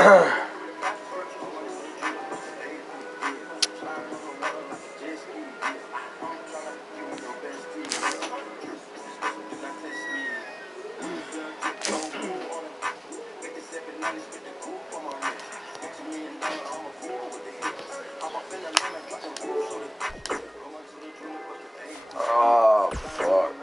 Oh, fuck.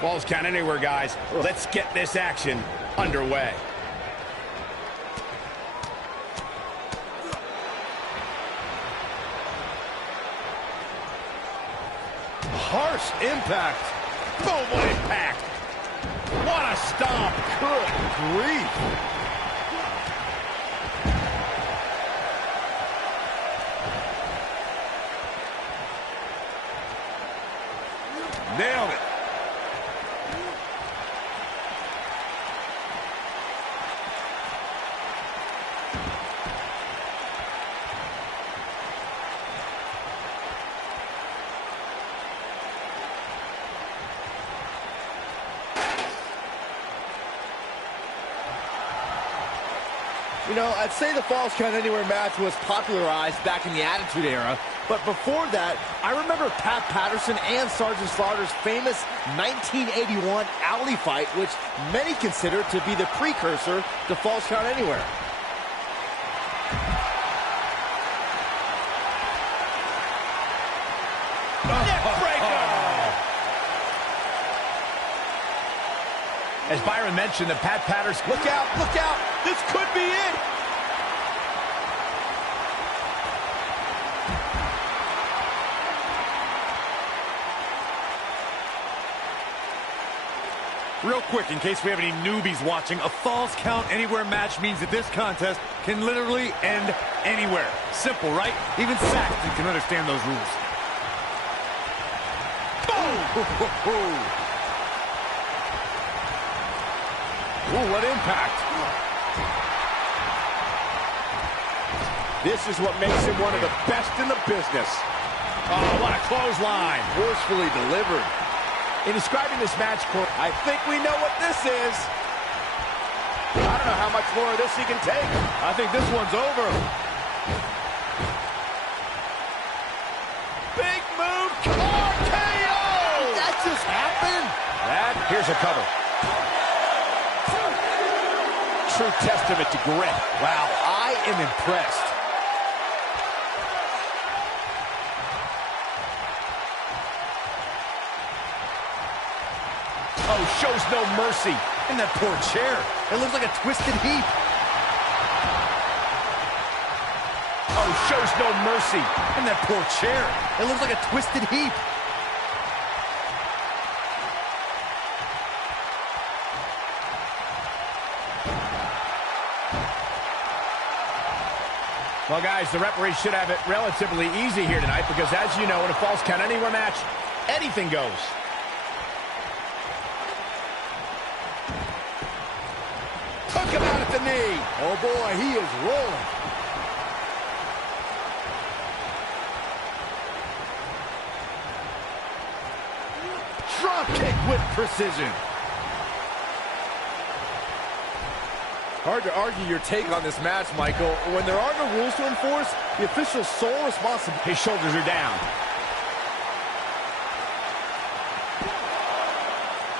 Balls count anywhere, guys. Let's get this action underway. Harsh impact. Boom, what impact. What a stomp. Good grief. Nailed it. You know, I'd say the Falls Count Anywhere match was popularized back in the Attitude Era, but before that, I remember Pat Patterson and Sergeant Slaughter's famous 1981 alley fight, which many consider to be the precursor to Falls Count Anywhere. As Byron mentioned, the Pat Patterson... Look out, look out! This could be it! Real quick, in case we have any newbies watching, a Falls Count Anywhere match means that this contest can literally end anywhere. Simple, right? Even Saxton can understand those rules. Boom! Ooh, what impact. This is what makes him one of the best in the business. Oh, what a clothesline. Forcefully delivered. In describing this match, I think we know what this is. I don't know how much more of this he can take. I think this one's over. Big move, RKO! That just happened. Here's a cover. True testament to grit. Wow, I am impressed. Oh, shows no mercy. And that poor chair. It looks like a twisted heap. Oh, shows no mercy. And that poor chair. It looks like a twisted heap. Well, guys, the referee should have it relatively easy here tonight because, as you know, in a Falls Count Anywhere match, anything goes. Took him out at the knee. Oh, boy, he is rolling. Drop kick with precision. Hard to argue your take on this match, Michael. When there are no rules to enforce, the official's sole responsibility. His shoulders are down.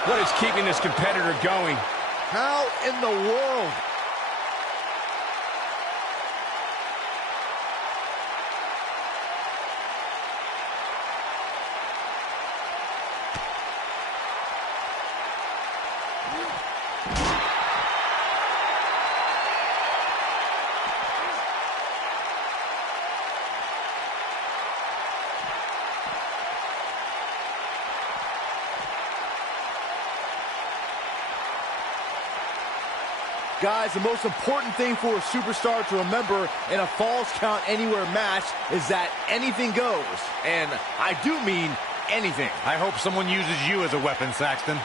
What is keeping this competitor going? How in the world? Guys, the most important thing for a superstar to remember in a Falls Count Anywhere match is that anything goes. And I do mean anything. I hope someone uses you as a weapon, Saxton.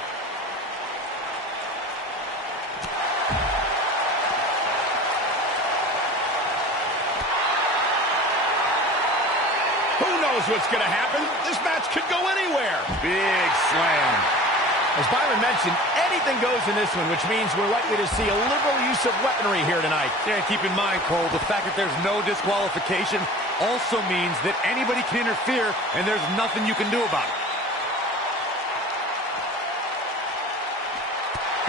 Who knows what's going to happen? This match could go anywhere. Big slam. As Byron mentioned, anything goes in this one, which means we're likely to see a liberal use of weaponry here tonight. Yeah, keep in mind, Cole, the fact that there's no disqualification also means that anybody can interfere, and there's nothing you can do about it.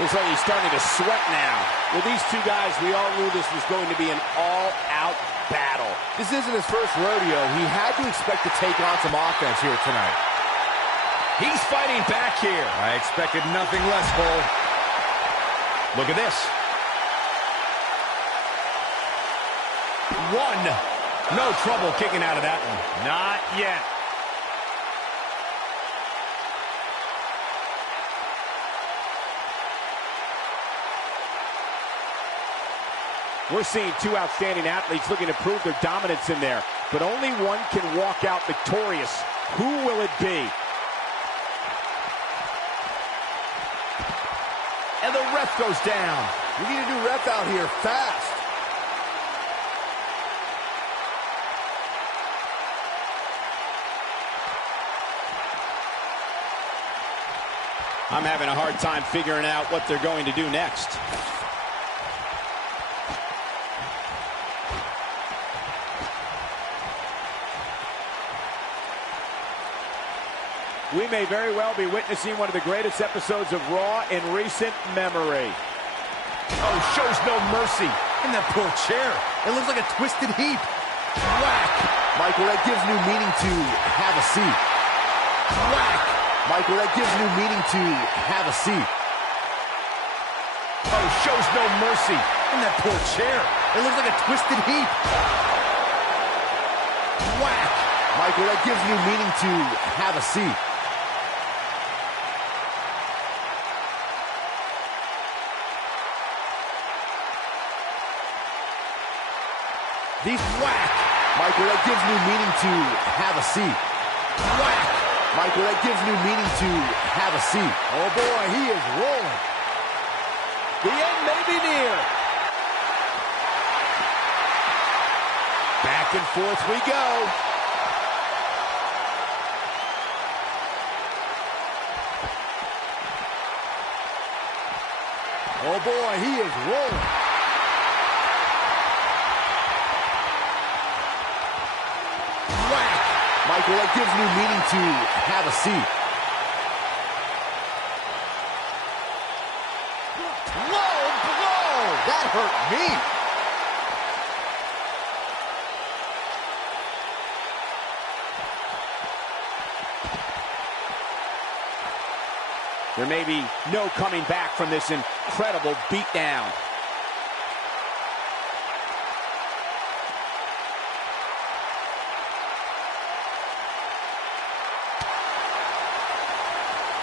Looks like he's starting to sweat now. With these two guys, we all knew this was going to be an all-out battle. This isn't his first rodeo. He had to expect to take on some offense here tonight. He's fighting back here. I expected nothing less, Cole. Look at this. One. No trouble kicking out of that one. Not yet. We're seeing two outstanding athletes looking to prove their dominance in there, but only one can walk out victorious. Who will it be? And the ref goes down. We need a new ref out here fast. I'm having a hard time figuring out what they're going to do next. We may very well be witnessing one of the greatest episodes of Raw in recent memory. Oh, shows no mercy. And that poor chair. It looks like a twisted heap. Whack! Michael, that gives new meaning to have a seat. Whack! Michael, that gives new meaning to have a seat. shows no mercy. And that poor chair. It looks like a twisted heap. Whack. Michael, that gives new meaning to have a seat. These whack. Michael, that gives new meaning to have a seat. Whack. Michael, that gives new meaning to have a seat. Oh boy, he is rolling. The end may be near. Back and forth we go. Oh boy, he is rolling. Whack! Michael, that gives new meaning to have a seat. Low blow! That hurt me. There may be no coming back from this incredible beatdown.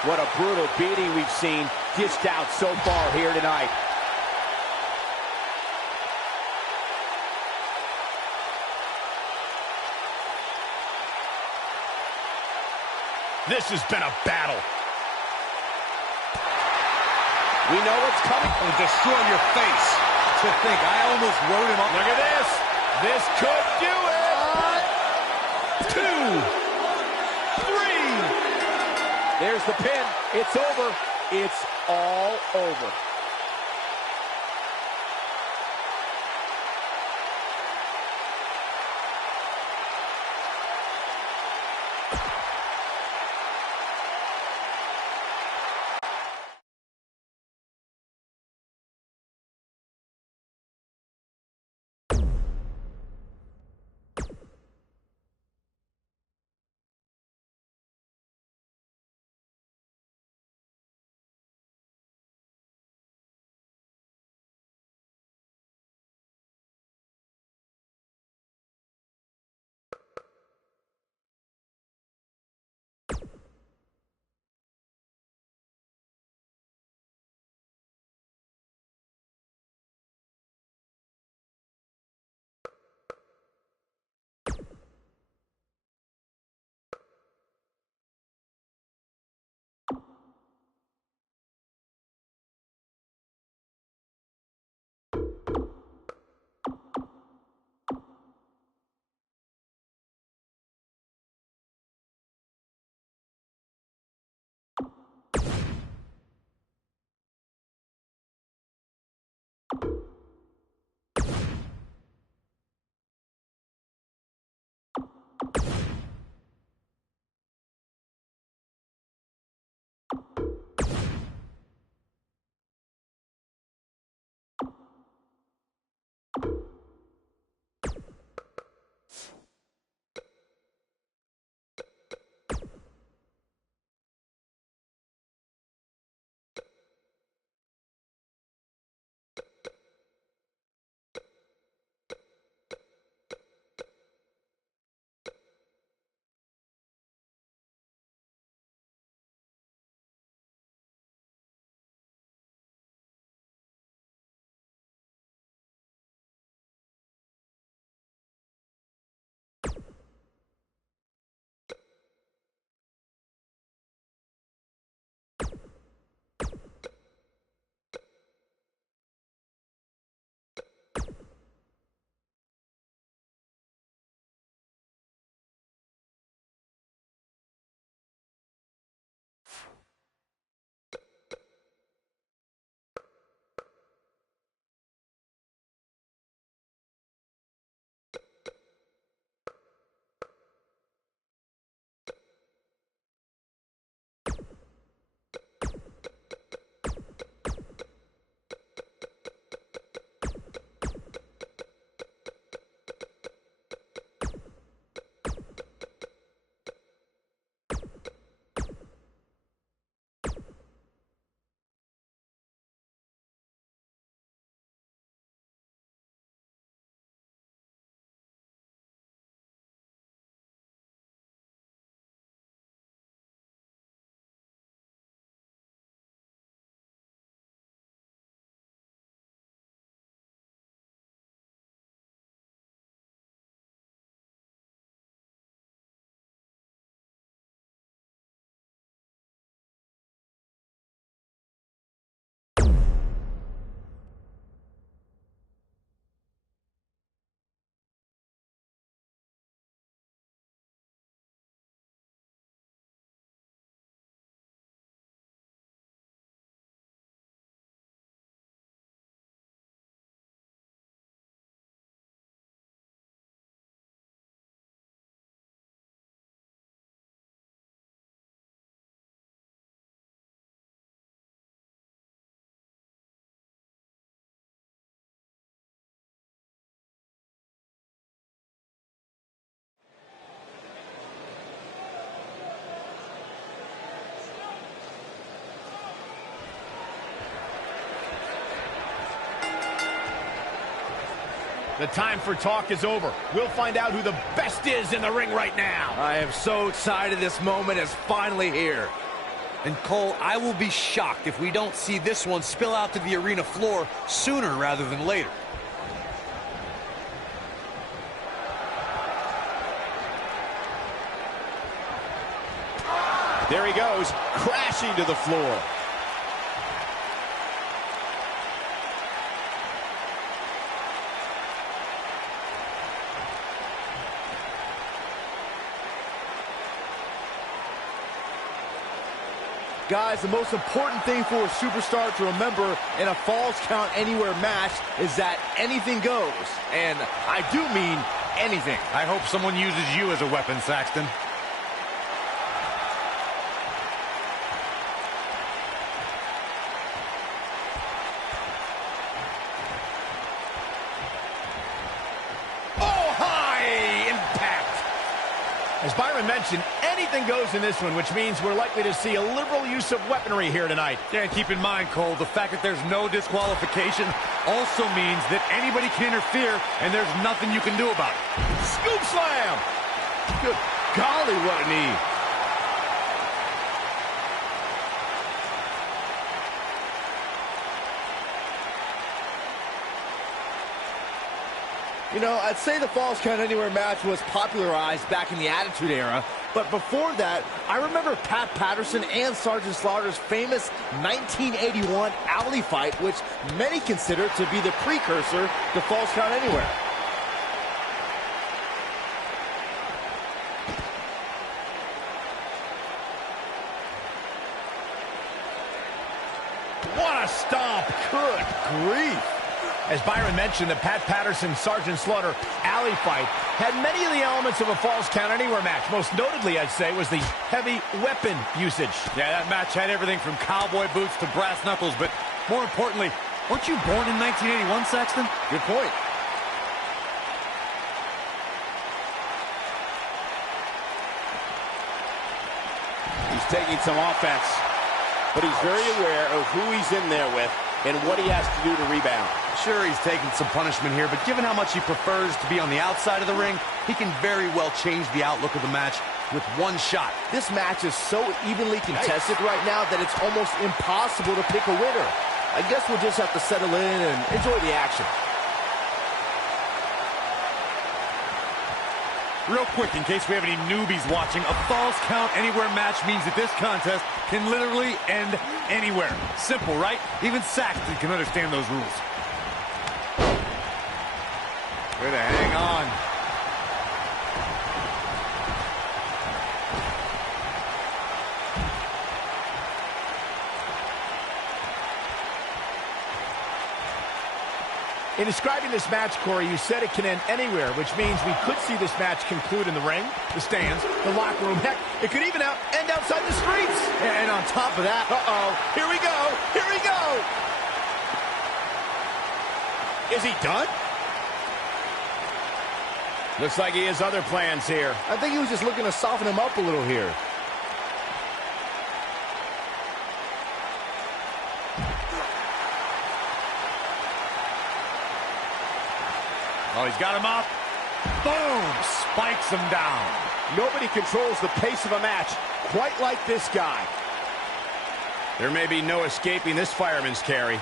What a brutal beating we've seen dished out so far here tonight. This has been a battle. We know what's coming. It'll destroy your face. To think, I almost wrote him off. Look at this. This could do it. 2, 3. There's the pin. It's over. It's all over. The time for talk is over. We'll find out who the best is in the ring right now. I am so excited this moment is finally here. And Cole, I will be shocked if we don't see this one spill out to the arena floor sooner rather than later. There he goes, crashing to the floor. Guys, the most important thing for a superstar to remember in a Falls Count Anywhere match is that anything goes. And I do mean anything. I hope someone uses you as a weapon, Saxton. As Byron mentioned, anything goes in this one, which means we're likely to see a liberal use of weaponry here tonight. Yeah, and keep in mind, Cole, the fact that there's no disqualification also means that anybody can interfere, and there's nothing you can do about it. Scoop slam! Good golly, what a knee. You know, I'd say the Falls Count Anywhere match was popularized back in the Attitude Era, but before that, I remember Pat Patterson and Sergeant Slaughter's famous 1981 alley fight, which many consider to be the precursor to Falls Count Anywhere. What a stomp! Good grief! As Byron mentioned, the Pat Patterson-Sergeant Slaughter alley fight had many of the elements of a Falls Count Anywhere match. Most notably, I'd say, was the heavy weapon usage. Yeah, that match had everything from cowboy boots to brass knuckles, but more importantly, weren't you born in 1981, Saxton? Good point. He's taking some offense, but he's very aware of who he's in there with and what he has to do to rebound. Sure, he's taking some punishment here, but given how much he prefers to be on the outside of the ring, he can very well change the outlook of the match with one shot. This match is so evenly contested right now that it's almost impossible to pick a winner. I guess we'll just have to settle in and enjoy the action. Real quick, in case we have any newbies watching, a Falls Count Anywhere match means that this contest can literally end anywhere. Simple, right? Even Saxton can understand those rules. Way to hang on. In describing this match, Corey, you said it can end anywhere, which means we could see this match conclude in the ring, the stands, the locker room. Heck, it could even end outside the streets. And on top of that, Here we go! Here we go! Is he done? Looks like he has other plans here. I think he was just looking to soften him up a little here. Oh, he's got him up. Boom! Spikes him down. Nobody controls the pace of a match quite like this guy. There may be no escaping this fireman's carry.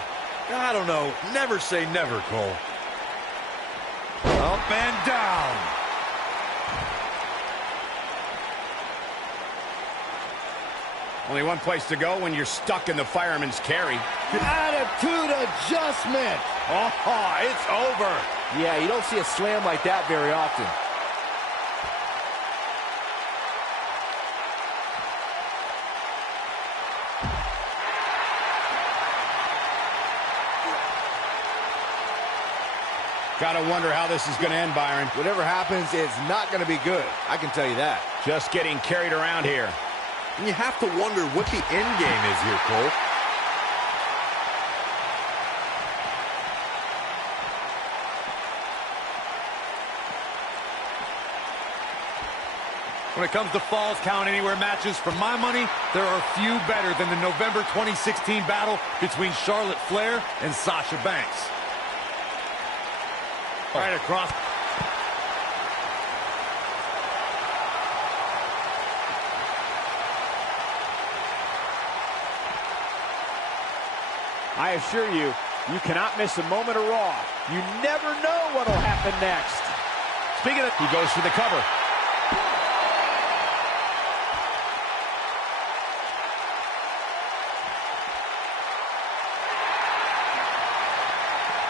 I don't know. Never say never, Cole. Up and down. Only one place to go when you're stuck in the fireman's carry. Attitude adjustment. Oh, it's over. Yeah, you don't see a slam like that very often. Gotta wonder how this is gonna end, Byron. Whatever happens, it's not going to be good. I can tell you that. Just getting carried around here. And you have to wonder what the end game is here, Cole. When it comes to Falls Count Anywhere matches, for my money, there are few better than the November 2016 battle between Charlotte Flair and Sasha Banks. Right across. I assure you, you cannot miss a moment of Raw. You never know what will happen next. Speaking of, he goes for the cover.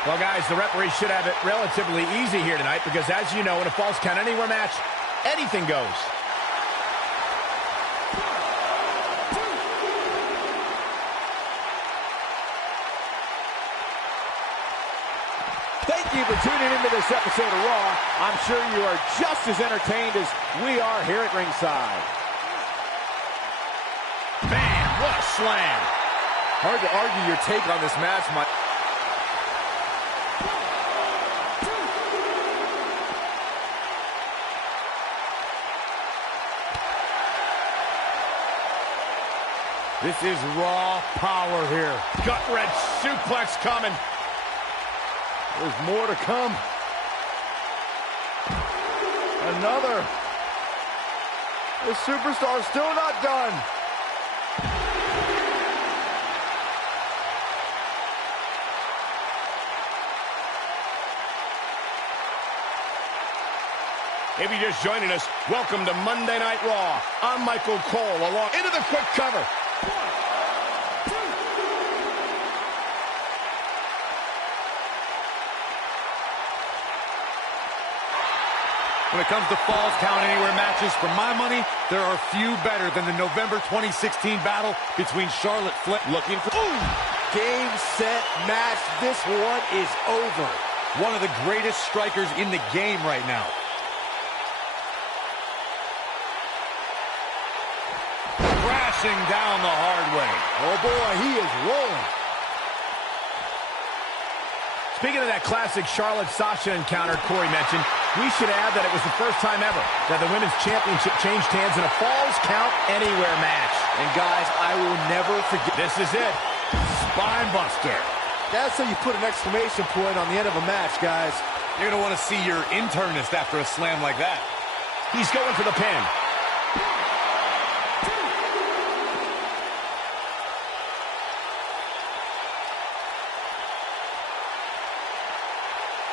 Well, guys, the referee should have it relatively easy here tonight because, as you know, in a Falls Count Anywhere match, anything goes. Thank you for tuning into this episode of Raw. I'm sure you are just as entertained as we are here at ringside. Bam! What a slam! Hard to argue your take on this match, Mike. This is raw power here. Gut-wrench suplex coming. There's more to come. Another. The superstar's still not done. If you're just joining us, welcome to Monday Night Raw. I'm Michael Cole, along into the quick cover. When it comes to Falls Count Anywhere matches, for my money, there are few better than the November 2016 battle between Charlotte Flair looking for... Ooh! Game, set, match. This one is over. One of the greatest strikers in the game right now. Crashing down the hard way. Oh boy, he is rolling. Speaking of that classic Charlotte-Sasha encounter Corey mentioned, we should add that it was the first time ever that the Women's Championship changed hands in a Falls Count Anywhere match. And guys, I will never forget. This is it. Spine buster. That's how you put an exclamation point on the end of a match, guys. You're going to want to see your internist after a slam like that. He's going for the pin.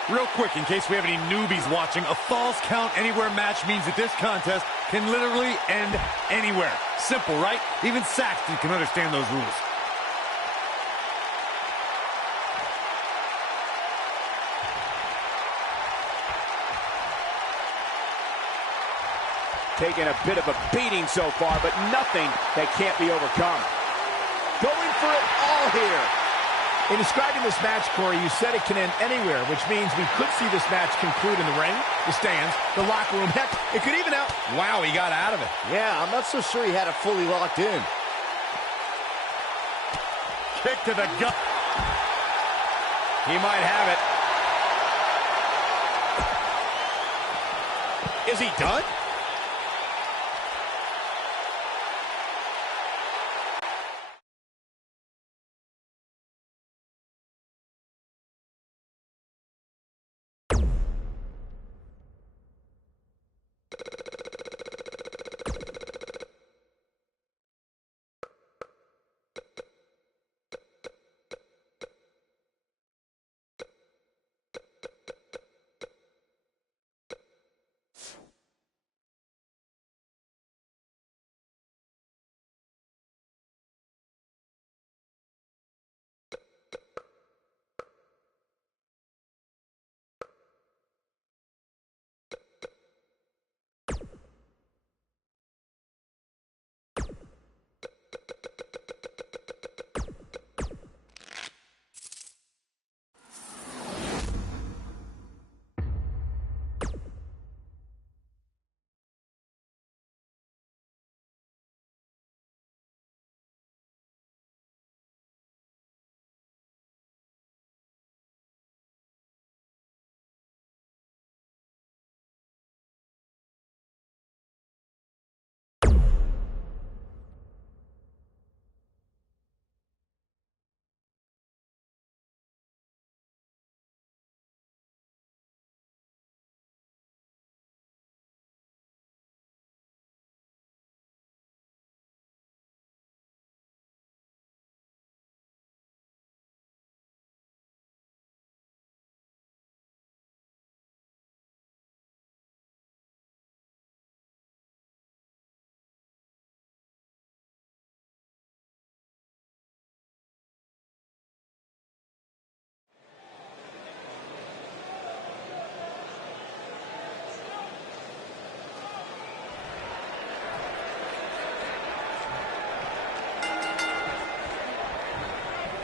Real quick, in case we have any newbies watching, a Falls Count Anywhere match means that this contest can literally end anywhere. Simple, right? Even Saxton can understand those rules. Taking a bit of a beating so far, but nothing that can't be overcome. Going for it all here. In describing this match, Corey, you said it can end anywhere, which means we could see this match conclude in the ring, the stands, the locker room. Heck, it could even out. Wow, he got out of it. Yeah, I'm not so sure he had it fully locked in. Kick to the gut. He might have it. Is he done?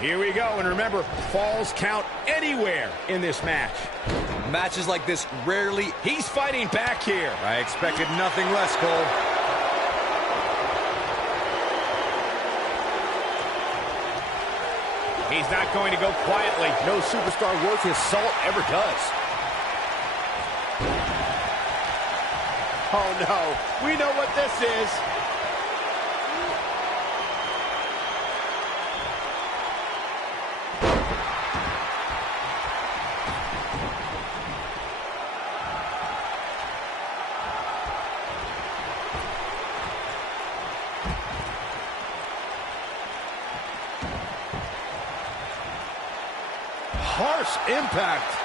Here we go, and remember, falls count anywhere in this match. Matches like this rarely... He's fighting back here. I expected nothing less, Cole. He's not going to go quietly. No superstar worth his salt ever does. Oh, no. We know what this is. Harsh impact.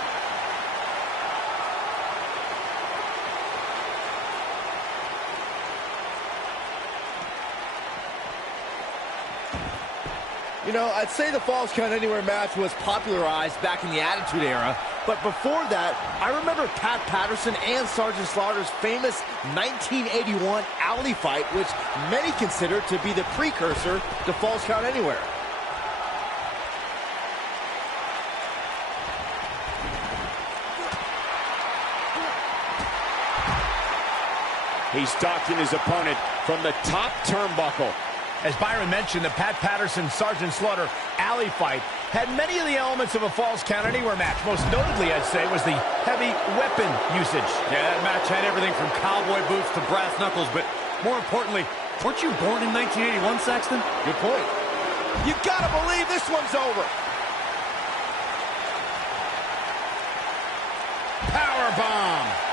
You know, I'd say the Falls Count Anywhere match was popularized back in the Attitude Era, but before that, I remember Pat Patterson and Sergeant Slaughter's famous 1981 alley fight, which many consider to be the precursor to Falls Count Anywhere. He's stalking his opponent from the top turnbuckle. As Byron mentioned, the Pat Patterson-Sergeant Slaughter alley fight had many of the elements of a Falls Count Anywhere match. Most notably, I'd say, was the heavy weapon usage. Yeah, that match had everything from cowboy boots to brass knuckles, but more importantly, weren't you born in 1981, Saxton? Good point. You gotta believe this one's over. Powerbomb.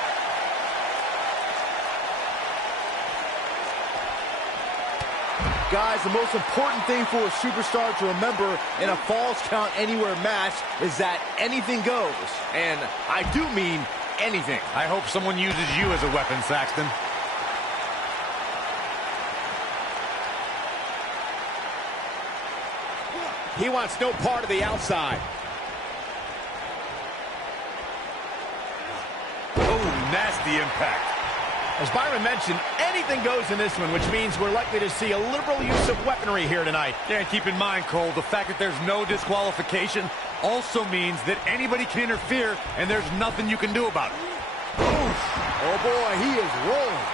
Guys, the most important thing for a superstar to remember in a Falls Count Anywhere match is that anything goes. And I do mean anything. I hope someone uses you as a weapon, Saxton. He wants no part of the outside. Oh, nasty impact. As Byron mentioned, anything goes in this one, which means we're likely to see a liberal use of weaponry here tonight. Yeah, and keep in mind, Cole, the fact that there's no disqualification also means that anybody can interfere, and there's nothing you can do about it. Oof. Oh, boy, he is rolling.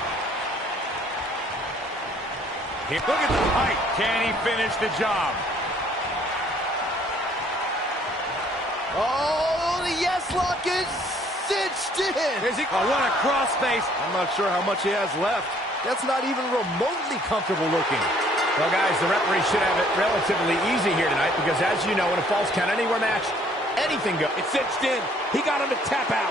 Look at the height. Can he finish the job? Oh, the yes lock is cinched in. Oh, what a crossface. I'm not sure how much he has left. That's not even remotely comfortable looking. Well, guys, the referee should have it relatively easy here tonight because, as you know, in a Falls Count Anywhere match, anything goes. It's cinched in. He got him to tap out.